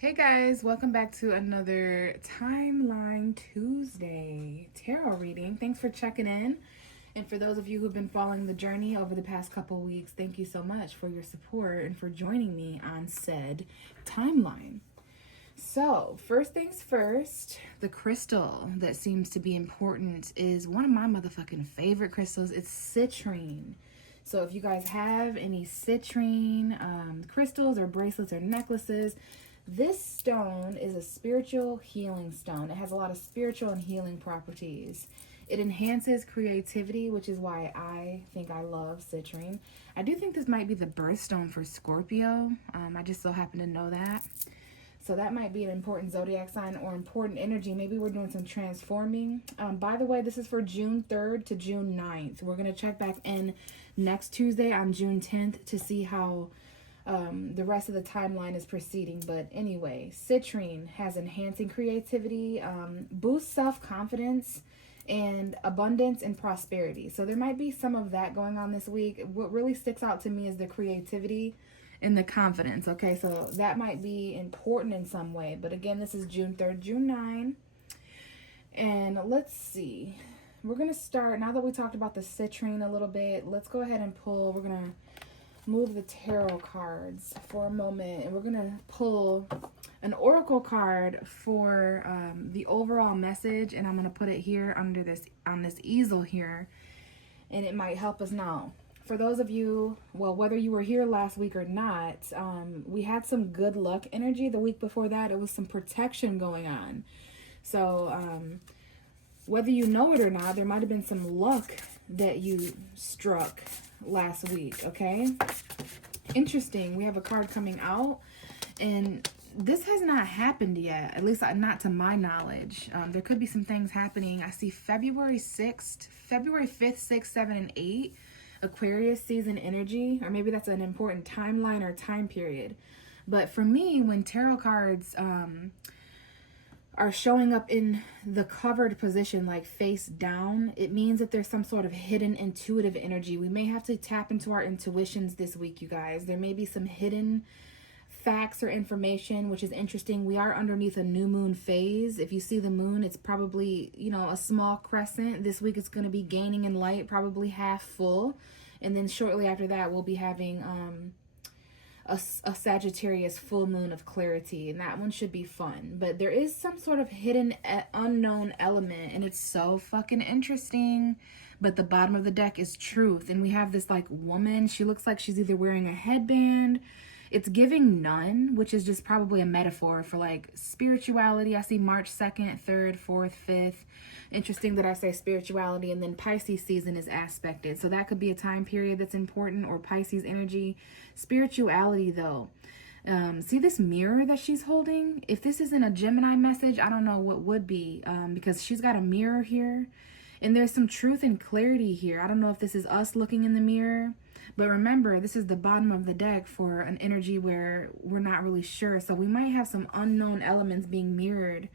Hey guys, welcome back to another Timeline Tuesday tarot reading. Thanks for checking in. And for those of you who've been following the journey over the past couple weeks, thank you so much for your support and for joining me on said timeline. So, first things first, the crystal that seems to be important is one of my motherfucking favorite crystals. It's citrine. So if you guys have any citrine crystals or bracelets or necklaces, this stone is a spiritual healing stone. It has a lot of spiritual and healing properties. It enhances creativity, which is why I think I love citrine. I do think this might be the birthstone for Scorpio. I just so happen to know that. So that might be an important zodiac sign or important energy. Maybe we're doing some transforming. By the way, this is for June 3rd to June 9th. We're going to check back in next Tuesday on June 10th to see how the rest of the timeline is proceeding. But anyway, citrine has enhancing creativity, boosts self-confidence, and abundance and prosperity. So there might be some of that going on this week. What really sticks out to me is the creativity and the confidence. Okay, so that might be important in some way. But again, this is June 3rd, June 9. And let's see. We're going to start, now that we talked about the citrine a little bit, let's go ahead and pull. We're going to move the tarot cards for a moment, and we're gonna pull an oracle card for the overall message, and I'm gonna put it here under this on this easel here, and it might help us now. For those of you, well, whether you were here last week or not, we had some good luck energy. The week before that, it was some protection going on. So whether you know it or not, there might have been some luck that you struck last week. Okay, interesting. We have a card coming out, and this has not happened yet, at least not to my knowledge. There could be some things happening. I see February 6th, February 5th, 6th, 7th, and 8th, Aquarius season energy, or maybe that's an important timeline or time period. But for me, when tarot cards are showing up in the covered position, like face down, it means that there's some sort of hidden intuitive energy. We may have to tap into our intuitions this week, you guys. There may be some hidden facts or information, which is interesting. We are underneath a new moon phase. If you see the moon, it's probably, you know, a small crescent. This week it's going to be gaining in light, probably half full. And then shortly after that, we'll be having a Sagittarius full moon of clarity, and that one should be fun. But there is some sort of hidden unknown element, and it's so fucking interesting. But the bottom of the deck is truth, and we have this like woman. She looks like she's either wearing a headband. It's giving nun, which is just probably a metaphor for like spirituality. I see March 2nd, 3rd, 4th, 5th. Interesting that I say spirituality, and then Pisces season is aspected. So that could be a time period that's important, or Pisces energy. Spirituality though. See this mirror that she's holding? If this isn't a Gemini message, I don't know what would be, because she's got a mirror here. And there's some truth and clarity here. I don't know if this is us looking in the mirror. But remember, this is the bottom of the deck for an energy where we're not really sure. So we might have some unknown elements being mirrored.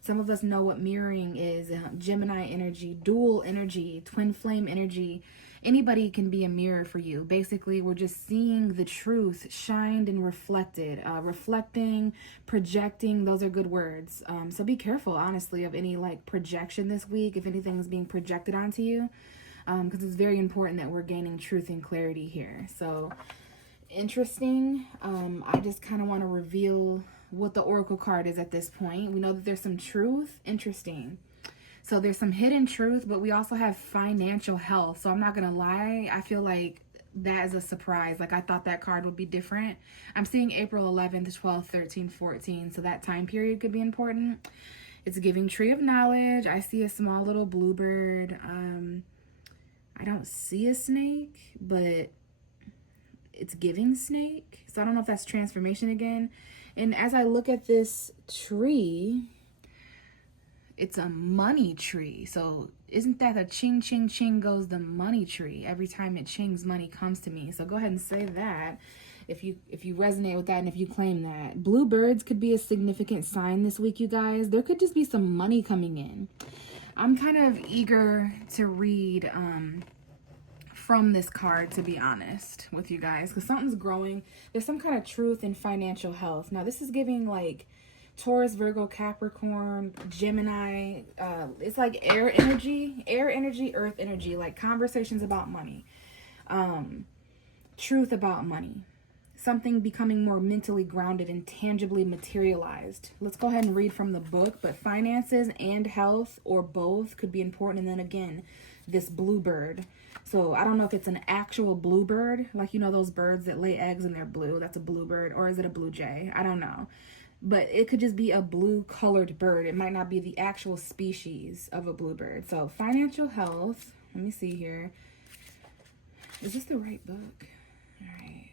Some of us know what mirroring is. Gemini energy, dual energy, twin flame energy. Anybody can be a mirror for you. Basically, we're just seeing the truth shined and reflected. Reflecting, projecting, those are good words. So be careful, honestly, of any like projection this week, if anything is being projected onto you. Because it's very important that we're gaining truth and clarity here. So interesting. I just kind of want to reveal what the oracle card is at this point. We know that there's some truth. Interesting. So there's some hidden truth, but we also have financial health. So I'm not gonna lie, I feel like that is a surprise. Like I thought that card would be different. I'm seeing April 11th, 12th, 13th, 14th. So that time period could be important. It's giving tree of knowledge. I see a small little bluebird. I don't see a snake, but it's giving snake. So I don't know if that's transformation again. And as I look at this tree, it's a money tree. So isn't that a ching, ching, ching goes the money tree? Every time it chings, money comes to me. So go ahead and say that if you resonate with that and if you claim that. Bluebirds could be a significant sign this week, you guys. There could just be some money coming in. I'm kind of eager to read from this card, to be honest with you guys, because something's growing. There's some kind of truth in financial health. Now, this is giving like Taurus, Virgo, Capricorn, Gemini. It's like air energy, earth energy, like conversations about money, truth about money, something becoming more mentally grounded and tangibly materialized. Let's go ahead and read from the book. But finances and health, or both, could be important. And then again, this bluebird. So I don't know if it's an actual bluebird, like, you know, those birds that lay eggs and they're blue. That's a bluebird. Or is it a blue jay? I don't know. But it could just be a blue colored bird. It might not be the actual species of a bluebird. So financial health. Let me see here. Is this the right book? All right.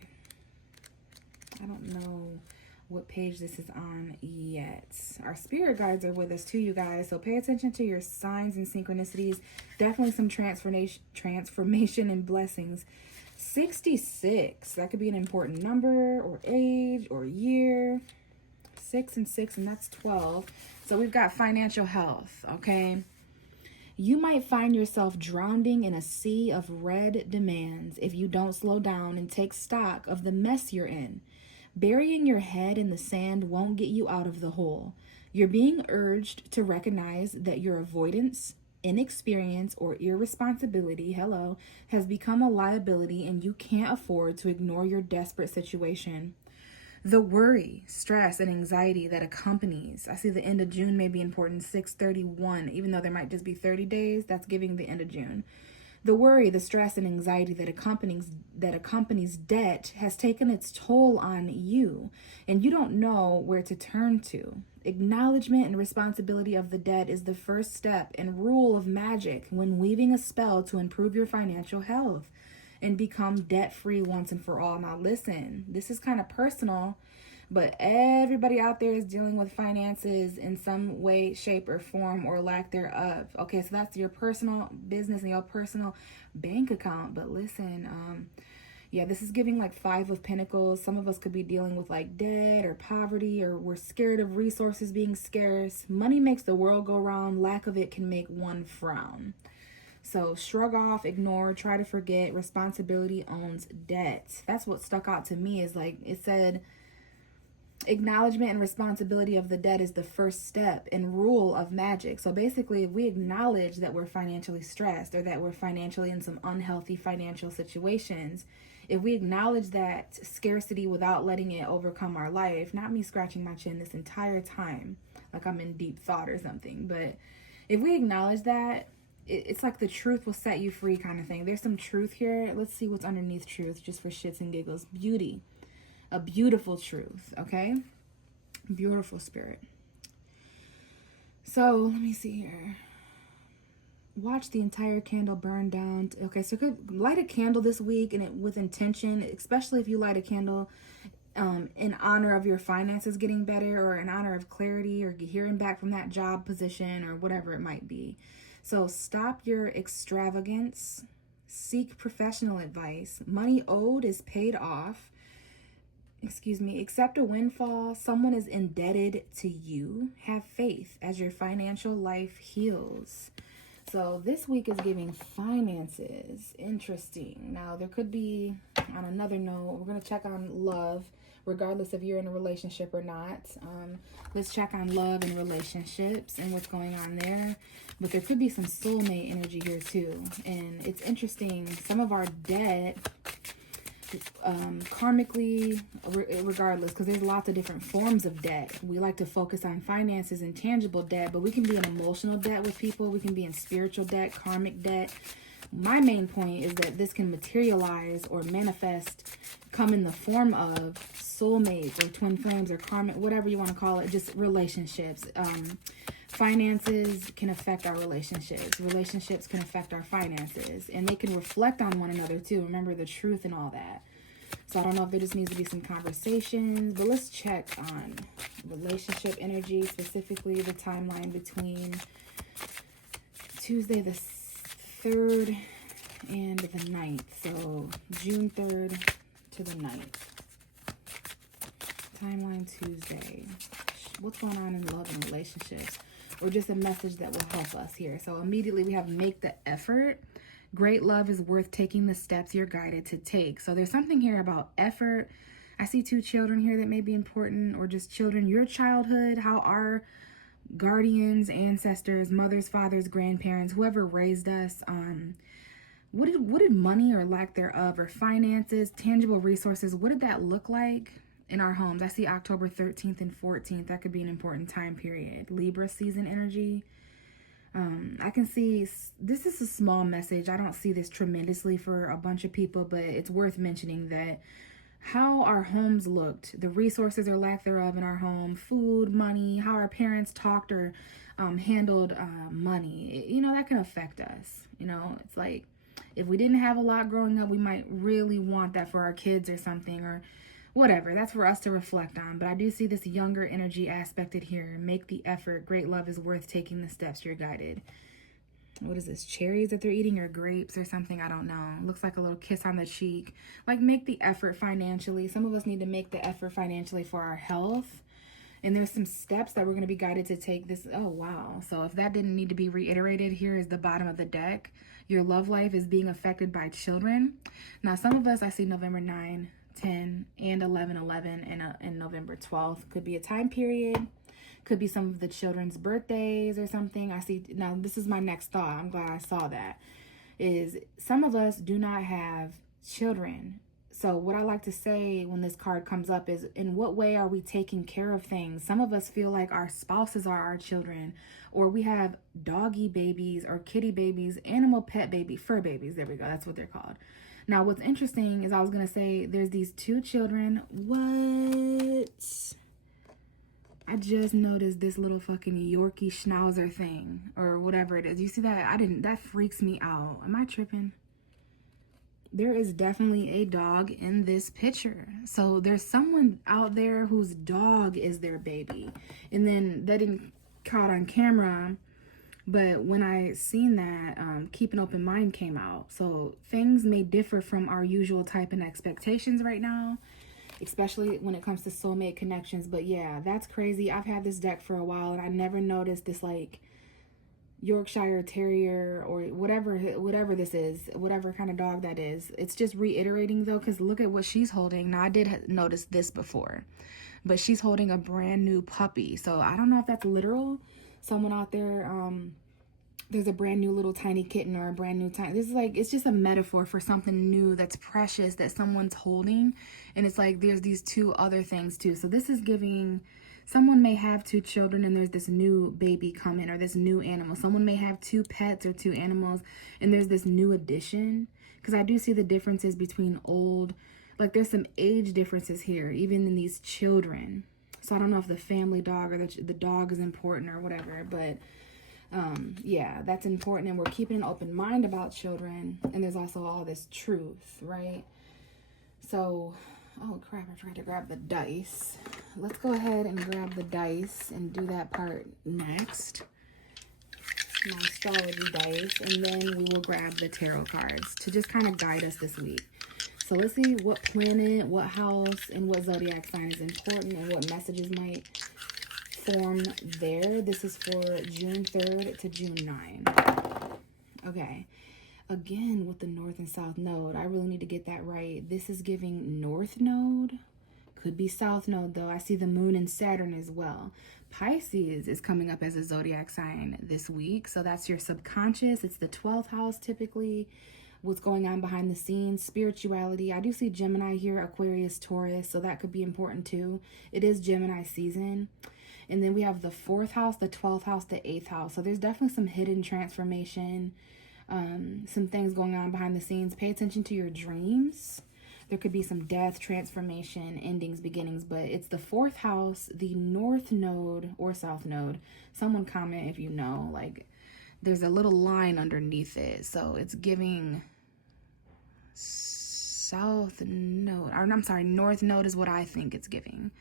I don't know what page this is on yet. Our spirit guides are with us too, you guys. So pay attention to your signs and synchronicities. Definitely some transformation and blessings. 66. That could be an important number or age or year. 6 and 6, and that's 12. So we've got financial health, okay? You might find yourself drowning in a sea of red demands if you don't slow down and take stock of the mess you're in. Burying your head in the sand won't get you out of the hole. You're being urged to recognize that your avoidance, inexperience, or irresponsibility, has become a liability, and you can't afford to ignore your desperate situation. The worry, stress, and anxiety that accompanies, I see the end of June may be important, 6/31, even though there might just be 30 days, that's giving the end of June. The worry, the stress, and anxiety that accompanies debt has taken its toll on you, and you don't know where to turn to. Acknowledgement and responsibility of the debt is the first step and rule of magic when weaving a spell to improve your financial health and become debt-free once and for all. Now listen, this is kind of personal, but everybody out there is dealing with finances in some way, shape, or form, or lack thereof. Okay, so that's your personal business and your personal bank account. But listen, yeah, this is giving like 5 of Pentacles. Some of us could be dealing with like debt or poverty, or we're scared of resources being scarce. Money makes the world go round. Lack of it can make one frown. So shrug off, ignore, try to forget. Responsibility owns debt. That's what stuck out to me, is like it said, acknowledgement and responsibility of the debt is the first step and rule of magic. So basically, if we acknowledge that we're financially stressed, or that we're financially in some unhealthy financial situations, if we acknowledge that scarcity without letting it overcome our life, not me scratching my chin this entire time like I'm in deep thought or something, but if we acknowledge that, it's like the truth will set you free kind of thing. There's some truth here. Let's see what's underneath truth, just for shits and giggles. Beauty. A beautiful truth, okay? Beautiful spirit. So, let me see here. Watch the entire candle burn down. Okay, so you could light a candle this week, and with intention, especially if you light a candle in honor of your finances getting better, or in honor of clarity, or hearing back from that job position, or whatever it might be. So stop your extravagance. Seek professional advice. Money owed is paid off. Accept a windfall. Someone is indebted to you. Have faith as your financial life heals. So this week is giving finances. Interesting. Now there could be, on another note, we're going to check on love, regardless if you're in a relationship or not. Let's check on love and relationships and what's going on there. But there could be some soulmate energy here too. And it's interesting, some of our debt, karmically, regardless, because there's lots of different forms of debt. We like to focus on finances and tangible debt, but we can be in emotional debt with people. We can be in spiritual debt, karmic debt. My main point is that this can materialize or manifest, come in the form of soulmates or twin flames or karmic, whatever you want to call it, just relationships. Finances can affect our relationships. Relationships can affect our finances, and they can reflect on one another too. Remember the truth and all that. So I don't know if there just needs to be some conversations, but let's check on relationship energy, specifically the timeline between Tuesday the 3rd and the 9th. So June 3rd to the 9th. Timeline Tuesday. What's going on in love and relationships? Or just a message that will help us here. So immediately we have make the effort. Great love is worth taking the steps you're guided to take. So there's something here about effort. I see 2 children here that may be important, or just children, your childhood, how our guardians, ancestors, mothers, fathers, grandparents, whoever raised us, what did money or lack thereof, or finances, tangible resources, what did that look like in our homes? I see October 13th and 14th. That could be an important time period. Libra season energy. I can see this is a small message. I don't see this tremendously for a bunch of people, but it's worth mentioning that how our homes looked, the resources or lack thereof in our home, food, money, how our parents talked or handled money, that can affect us. It's like if we didn't have a lot growing up, we might really want that for our kids or something, or whatever. That's for us to reflect on. But I do see this younger energy aspected here. Make the effort. Great love is worth taking the steps you're guided. What is this? Cherries that they're eating, or grapes or something? I don't know. Looks like a little kiss on the cheek. Like, make the effort financially. Some of us need to make the effort financially for our health. And there's some steps that we're going to be guided to take this. Oh, wow. So if that didn't need to be reiterated, here is the bottom of the deck. Your love life is being affected by children. Now, some of us, I see November 9, 10, and 11/11, and November 12th. Could be a time period. Could be some of the children's birthdays or something. I see. Now, this is my next thought. I'm glad I saw that. Is some of us do not have children. So what I like to say when this card comes up is, in what way are we taking care of things? Some of us feel like our spouses are our children, or we have doggy babies or kitty babies, animal pet baby, fur babies. There we go. That's what they're called. Now, what's interesting is I was going to say there's these 2 children. What? I just noticed this little fucking Yorkie Schnauzer thing, or whatever it is. You see that? That freaks me out. Am I tripping? There is definitely a dog in this picture. So there's someone out there whose dog is their baby. And then that didn't caught on camera. But when I seen that, Keep an Open Mind came out. So things may differ from our usual type and expectations right now, especially when it comes to soulmate connections. But yeah, that's crazy. I've had this deck for a while, and I never noticed this like Yorkshire Terrier or whatever this is, whatever kind of dog that is. It's just reiterating though, because look at what she's holding. Now, I did notice this before, but she's holding a brand new puppy. So I don't know if that's literal. Someone out there, there's a brand new little tiny kitten, or a brand new tiny, this is like, it's just a metaphor for something new that's precious that someone's holding. And it's like there's these 2 other things too. So this is giving, someone may have 2 children and there's this new baby coming, or this new animal. Someone may have 2 pets or 2 animals and there's this new addition. Because I do see the differences between old, like there's some age differences here, even in these children. So I don't know if the family dog or the dog is important or whatever, but yeah, that's important. And we're keeping an open mind about children. And there's also all this truth, right? So, oh crap, I forgot to grab the dice. Let's go ahead and grab the dice and do that part next. My astrology dice. And then we will grab the tarot cards to just kind of guide us this week. So let's see what planet, what house, and what zodiac sign is important, and what messages might form there. This is for June 3rd to June 9th. Okay. Again, with the North and South Node, I really need to get that right. This is giving North Node. Could be South Node, though. I see the Moon and Saturn as well. Pisces is coming up as a zodiac sign this week. So that's your subconscious. It's the 12th house, typically. What's going on behind the scenes, spirituality. I do see Gemini here, Aquarius, Taurus, so that could be important too. It is Gemini season. And then we have the 4th house, the 12th house, the 8th house. So there's definitely some hidden transformation, some things going on behind the scenes. Pay attention to your dreams. There could be some death, transformation, endings, beginnings, but it's the 4th house, the North Node or South Node. Someone comment if you know, like, there's a little line underneath it. So it's giving South Node, or I'm sorry, North Node is what I think it's giving.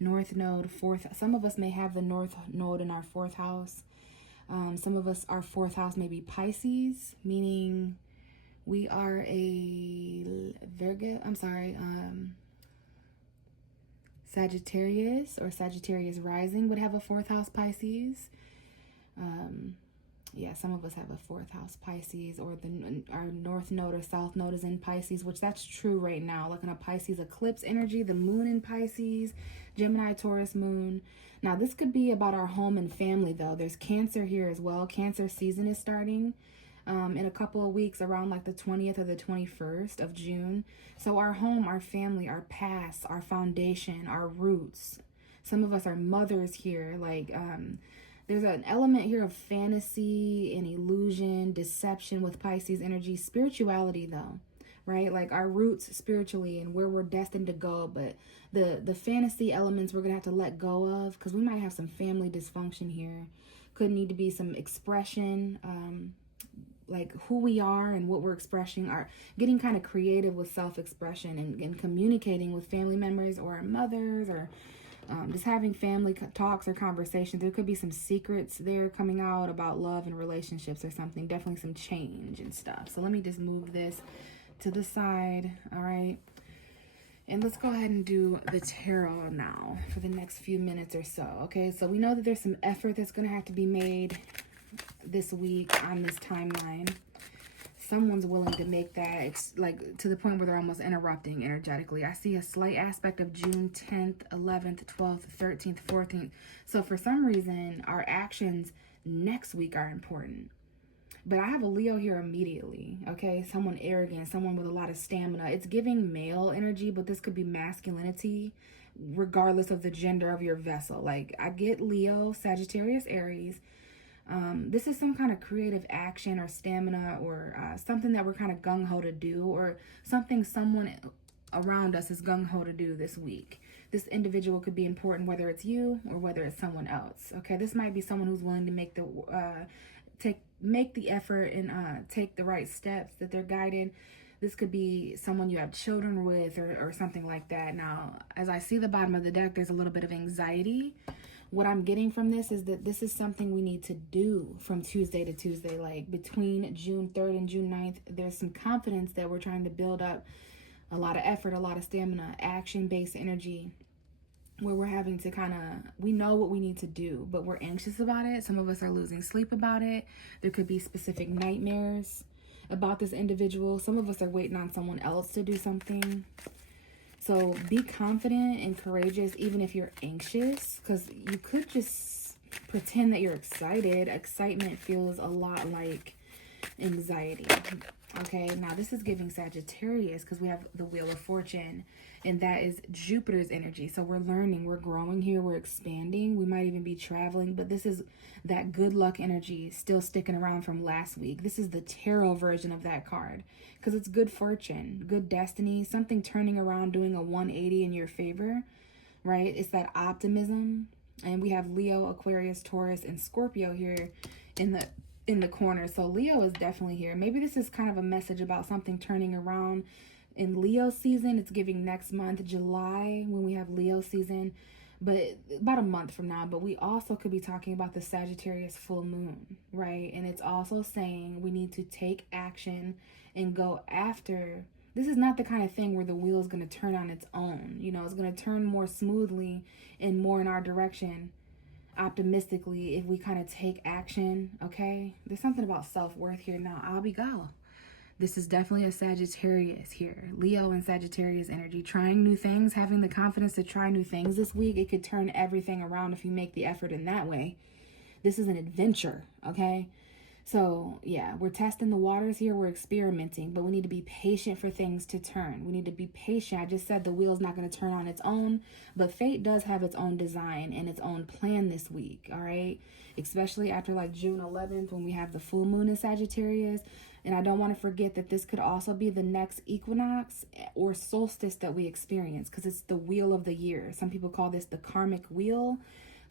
North Node, 4th. Some of us may have the North Node in our 4th house. Some of us, our 4th house may be Pisces, meaning we are a Sagittarius or Sagittarius rising would have a 4th house Pisces. Yeah, some of us have a fourth house Pisces, or our north node or south node is in Pisces, which that's true right now. Like in a Pisces eclipse energy, the moon in Pisces, Gemini, Taurus moon. Now this could be about our home and family though. There's Cancer here as well. Cancer season is starting in a couple of weeks, around like the 20th or the 21st of June. So our home, our family, our past, our foundation, our roots. Some of us are mothers here, like there's an element here of fantasy and illusion, deception with Pisces energy. Spirituality though, right? Like our roots spiritually and where we're destined to go. But the fantasy elements we're going to have to let go of, because we might have some family dysfunction here. Could need to be some expression, like who we are and what we're expressing, are getting kind of creative with self-expression and communicating with family members or our mothers, or just having family talks or conversations. There could be some secrets there coming out about love and relationships or something. Definitely some change and stuff. So let me just move this to the side. All right. And let's go ahead and do the tarot now for the next few minutes or so. Okay. So we know that there's some effort that's going to have to be made this week on this timeline. Someone's willing to make that. It's like to the point where they're almost interrupting energetically. I see a slight aspect of June 10th, 11th, 12th, 13th, 14th. So for some reason, our actions next week are important. But I have a Leo here immediately, okay? Someone arrogant, someone with a lot of stamina. It's giving male energy, but this could be masculinity, regardless of the gender of your vessel. Like, I get Leo, Sagittarius, Aries. This is some kind of creative action or stamina, or something that we're kind of gung-ho to do, or something someone around us is gung-ho to do this week. This individual could be important, whether it's you or whether it's someone else. Okay, this might be someone who's willing to make the effort and take the right steps, that they're guided. This could be someone you have children with, or something like that. Now, as I see the bottom of the deck, there's a little bit of anxiety. What I'm getting from this is that this is something we need to do from Tuesday to Tuesday. Like between June 3rd and June 9th, there's some confidence that we're trying to build up, a lot of effort, a lot of stamina, action-based energy, where we're having to we know what we need to do, but we're anxious about it. Some of us are losing sleep about it. There could be specific nightmares about this individual. Some of us are waiting on someone else to do something. So be confident and courageous, even if you're anxious, because you could just pretend that you're excited. Excitement feels a lot like anxiety. Okay, now this is giving Sagittarius, because we have the Wheel of Fortune, and that is Jupiter's energy. So we're learning, we're growing here, we're expanding. We might even be traveling, but this is that good luck energy still sticking around from last week. This is the tarot version of that card, because it's good fortune, good destiny, something turning around, doing a 180 in your favor, right? It's that optimism. And we have Leo, Aquarius, Taurus, and Scorpio here in the corner. So Leo is definitely here. Maybe this is kind of a message about something turning around in Leo season. It's giving next month, July, when we have Leo season, but about a month from now. But we also could be talking about the Sagittarius full moon, right? And it's also saying we need to take action and go after. This is not the kind of thing where the wheel is going to turn on its own. You know, it's going to turn more smoothly and more in our direction, optimistically, if we kind of take action. Okay, there's something about self-worth here. Now Abigail, this is definitely a Sagittarius here, Leo and Sagittarius energy, trying new things, having the confidence to try new things this week. It could turn everything around if you make the effort in that way. This is an adventure. Okay, so yeah, we're testing the waters here, we're experimenting, but we need to be patient for things to turn. We need to be patient. I just said the wheel's not going to turn on its own, but fate does have its own design and its own plan this week, all right? Especially after like June 11th, when we have the full moon in Sagittarius. And I don't want to forget that this could also be the next equinox or solstice that we experience, because it's the wheel of the year. Some people call this the karmic wheel.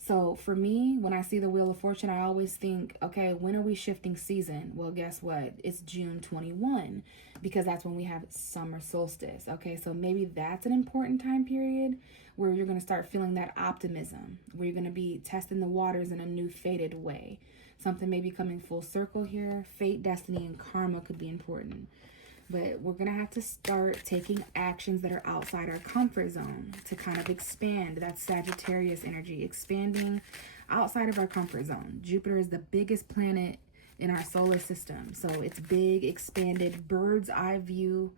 So for me, when I see the Wheel of Fortune, I always think, okay, when are we shifting season? Well, guess what? It's June 21, because that's when we have summer solstice. Okay, so maybe that's an important time period where you're going to start feeling that optimism, where you're going to be testing the waters in a new fated way. Something may be coming full circle here. Fate, destiny, and karma could be important. But we're going to have to start taking actions that are outside our comfort zone to kind of expand. That's Sagittarius energy, expanding outside of our comfort zone. Jupiter is the biggest planet in our solar system. So it's big, expanded, bird's eye view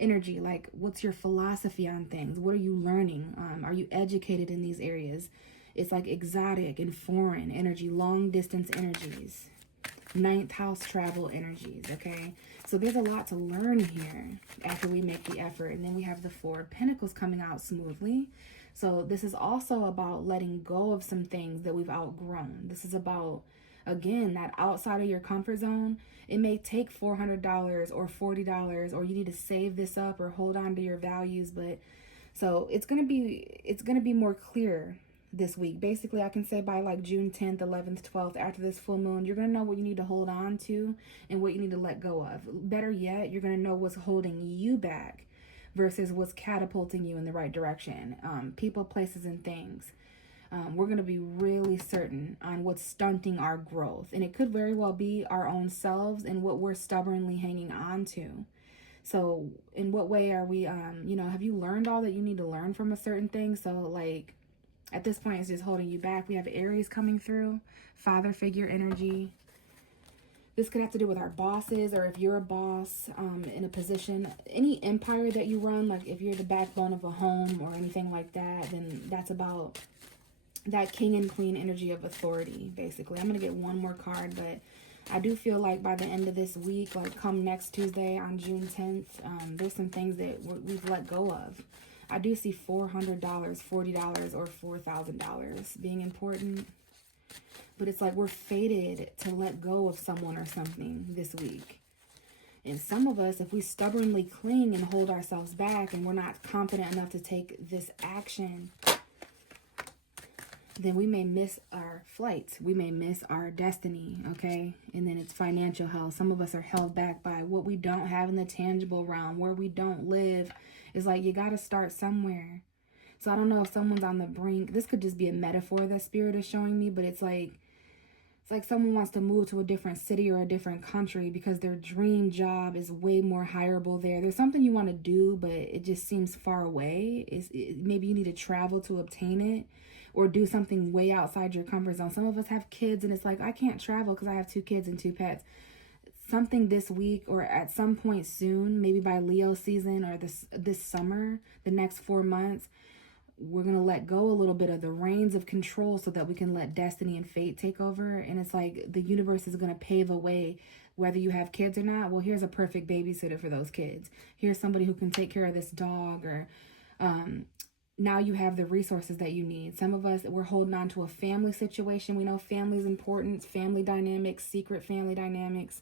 energy. Like, what's your philosophy on things? What are you learning? Are you educated in these areas? It's like exotic and foreign energy, long distance energies, ninth house travel energies. Okay, so there's a lot to learn here after we make the effort. And then we have the Four of Pentacles coming out smoothly. So this is also about letting go of some things that we've outgrown. This is about, again, that outside of your comfort zone. It may take $400 or $40, or you need to save this up or hold on to your values. But so it's gonna be more clear this week. Basically, I can say by like June 10th, 11th, 12th, after this full moon, you're going to know what you need to hold on to and what you need to let go of. Better yet, you're going to know what's holding you back versus what's catapulting you in the right direction. People, places, and things. We're going to be really certain on what's stunting our growth. And it could very well be our own selves and what we're stubbornly hanging on to. So in what way are we, have you learned all that you need to learn from a certain thing? So like, at this point, it's just holding you back. We have Aries coming through, father figure energy. This could have to do with our bosses, or if you're a boss in a position, any empire that you run, like if you're the backbone of a home or anything like that, then that's about that king and queen energy of authority, basically. I'm going to get one more card, but I do feel like by the end of this week, like come next Tuesday on June 10th, there's some things that we've let go of. I do see $400, $40, or $4,000 being important. But it's like we're fated to let go of someone or something this week. And some of us, if we stubbornly cling and hold ourselves back and we're not confident enough to take this action, then we may miss our flight. We may miss our destiny, okay? And then it's financial health. Some of us are held back by what we don't have in the tangible realm, where we don't live. It's like you got to start somewhere. So I don't know if someone's on the brink. This could just be a metaphor that Spirit is showing me, but it's like someone wants to move to a different city or a different country because their dream job is way more hireable there. There's something you want to do, but it just seems far away. Maybe you need to travel to obtain it, or do something way outside your comfort zone. Some of us have kids, and it's like, I can't travel because I have 2 kids and 2 pets. Something this week or at some point soon, maybe by Leo season or this summer, the next 4 months, we're going to let go a little bit of the reins of control so that we can let destiny and fate take over. And it's like the universe is going to pave a way, whether you have kids or not. Well, here's a perfect babysitter for those kids. Here's somebody who can take care of this dog, or now you have the resources that you need. Some of us, we're holding on to a family situation. We know family is important, family dynamics, secret family dynamics.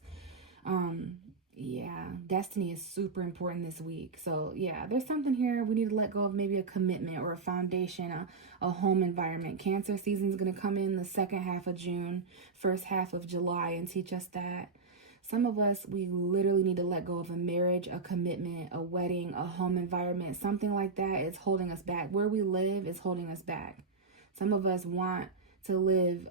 Yeah, destiny is super important this week. So yeah, there's something here we need to let go of, maybe a commitment or a foundation, a home environment. Cancer season is going to come in the second half of June, first half of July, and teach us that. Some of us, we literally need to let go of a marriage, a commitment, a wedding, a home environment, something like that. It's holding us back. Where we live is holding us back. Some of us want to live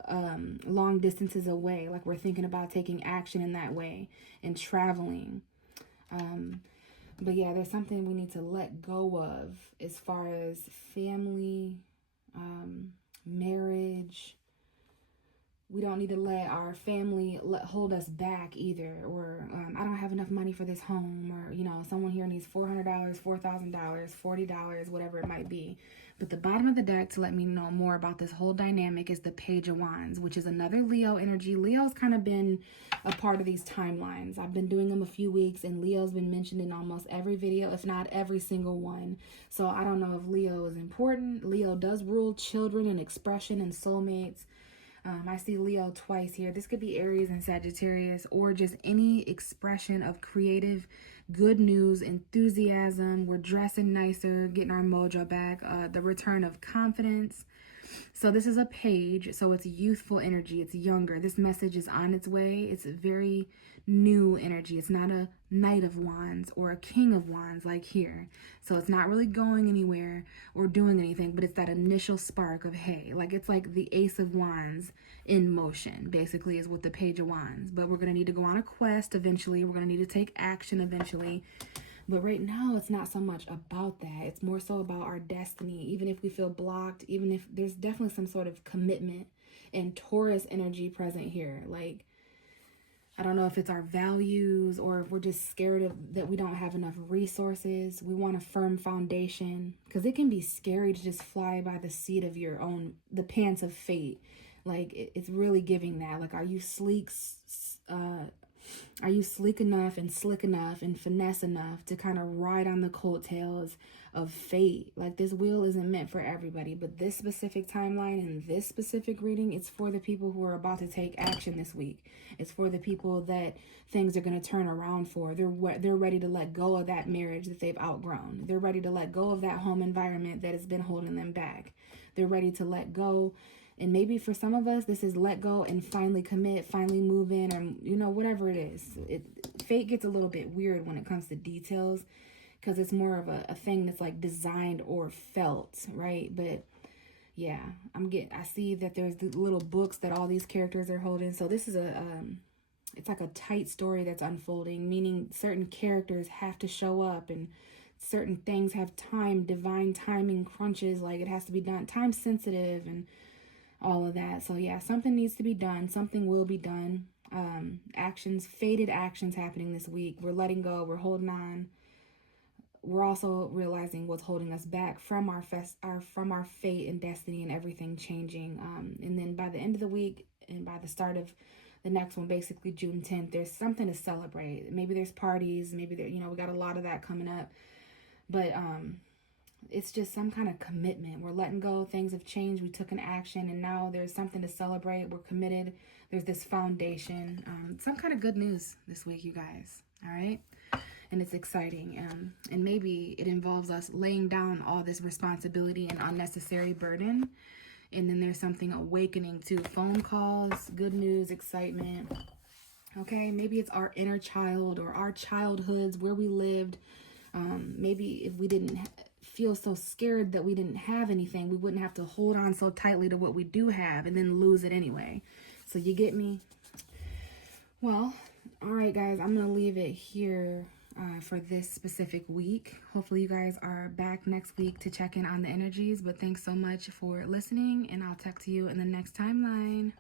long distances away, like we're thinking about taking action in that way and traveling. But yeah, there's something we need to let go of as far as family, marriage. We don't need to let our family hold us back either, or I don't have enough money for this home, or someone here needs $400, $4,000, $40, whatever it might be. But the bottom of the deck to let me know more about this whole dynamic is the Page of Wands, which is another Leo energy. Leo's kind of been a part of these timelines. I've been doing them a few weeks, and Leo's been mentioned in almost every video, if not every single one. So I don't know if Leo is important. Leo does rule children and expression and soulmates. I see Leo twice here. This could be Aries and Sagittarius, or just any expression of creative, good news, enthusiasm. We're dressing nicer, getting our mojo back, the return of confidence. So this is a page, so it's youthful energy. It's younger. This message is on its way. It's a very new energy. It's not a Knight of Wands or a King of Wands like here. So it's not really going anywhere or doing anything, but it's that initial spark of, hey, like it's like the Ace of Wands in motion, basically, is what the Page of Wands. But we're going to need to go on a quest eventually. We're going to need to take action eventually. But right now, it's not so much about that. It's more so about our destiny. Even if we feel blocked, even if there's definitely some sort of commitment and Taurus energy present here. Like, I don't know if it's our values or if we're just scared of that we don't have enough resources. We want a firm foundation because it can be scary to just fly by the seat of your own, the pants of fate. Like it's really giving that. Like, are you sleek enough and slick enough and finesse enough to kind of ride on the coattails of fate? Like, this wheel isn't meant for everybody, but this specific timeline and this specific reading, it's for the people who are about to take action this week. It's for the people that things are going to turn around for. They're ready to let go of that marriage that they've outgrown. They're ready to let go of that home environment that has been holding them back. They're ready to let go. And maybe for some of us, this is let go and finally commit, finally move in, or, whatever it is. Fate gets a little bit weird when it comes to details because it's more of a thing that's like designed or felt, right? But yeah, I see that there's the little books that all these characters are holding. So this is it's like a tight story that's unfolding, meaning certain characters have to show up and certain things have divine timing crunches, like it has to be done, time sensitive and all of that. So yeah, something needs to be done. Something will be done. Fated actions happening this week. We're letting go. We're holding on. We're also realizing what's holding us back from our fate and destiny and everything changing. And then by the end of the week and by the start of the next one, basically June 10th, there's something to celebrate. Maybe there's parties. Maybe we got a lot of that coming up. But it's just some kind of commitment. We're letting go. Things have changed. We took an action and now there's something to celebrate. We're committed. There's this foundation. Some kind of good news this week, you guys. All right. And it's exciting. And maybe it involves us laying down all this responsibility and unnecessary burden. And then there's something awakening to phone calls, good news, excitement. Okay. Maybe it's our inner child or our childhoods where we lived. Maybe if we didn't feel so scared that we didn't have anything, we wouldn't have to hold on so tightly to what we do have and then lose it anyway. So you get me? Well, all right, guys, I'm going to leave it here for this specific week. Hopefully you guys are back next week to check in on the energies, but thanks so much for listening and I'll talk to you in the next timeline.